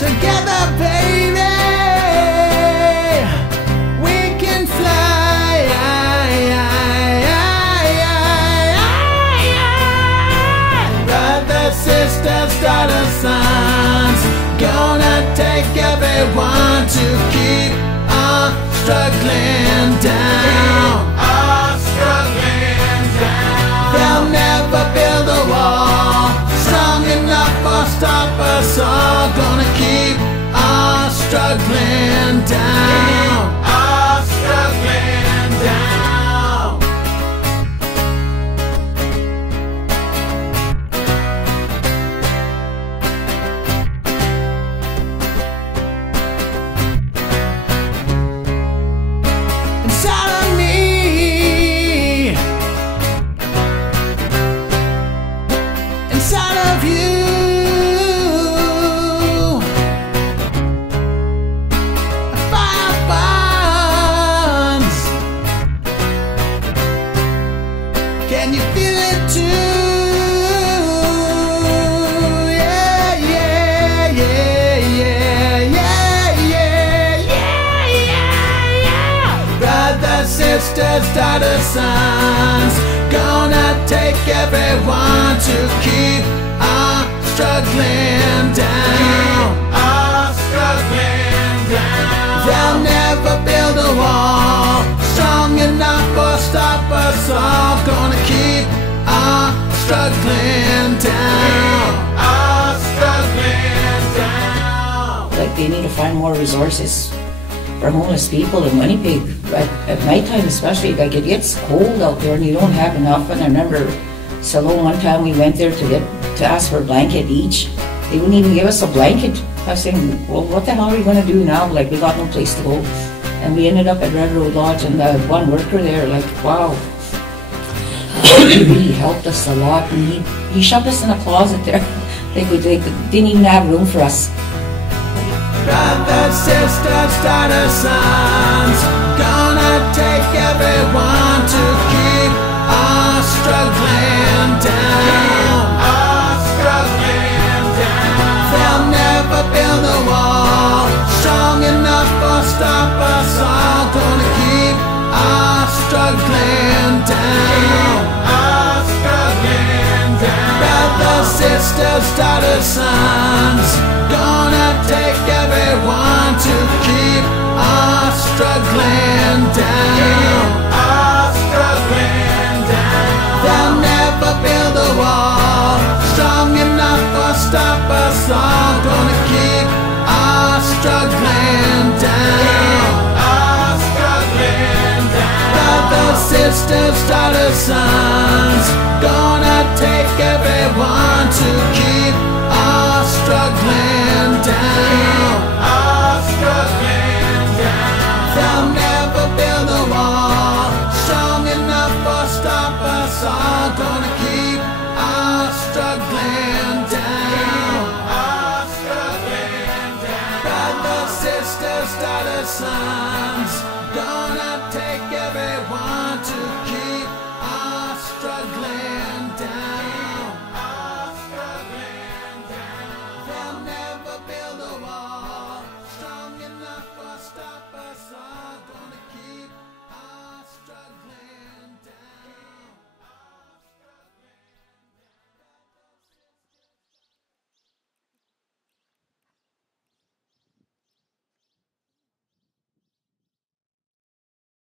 Together, baby, we can fly. Brothers, sisters, daughters, sons, gonna take everyone to keep on struggling down. They'll never build a wall strong enough or stop us all. Gonna keep on struggling down. Struggling down. Inside of me, inside of you, a fire burns. Can you feel it too? Yeah, yeah, yeah, yeah, yeah, yeah, yeah, yeah. Brothers, sisters, daughters, sons, gonna take everyone to keep on struggling down. Struggling down. They'll never build a wall strong enough or stop us all. Gonna keep on struggling down. Struggling down. Like they need to find more resources for homeless people in Winnipeg. At nighttime especially, like it gets cold out there and you don't have enough. And I remember Salone, one time we went there to ask for a blanket each. They wouldn't even give us a blanket. I was saying, well, what the hell are we going to do now? Like, we got no place to go. And we ended up at Red Road Lodge, and the one worker there, like, wow. He really helped us a lot. And he shoved us in a closet there. They didn't even have room for us. Brothers, sisters, daughters, sons, gonna take everyone to keep on struggling down. Struggling down. They'll never build a wall strong enough or stop us all. Gonna keep on struggling down. Struggling down. Brothers, sisters, daughters, sons, gonna take everyone to keep on struggling down. Struggling down. They'll never build a wall strong enough or stop us all. Gonna keep on struggling down. Struggling down. Brothers, sisters, daughters, sons, gonna take everyone to keep on struggling down. Struggling down. They'll never build a wall strong enough or stop us all. Gonna keep on struggling down. Struggling down. Brothers, sisters, daughters, sons, gonna take everyone to keep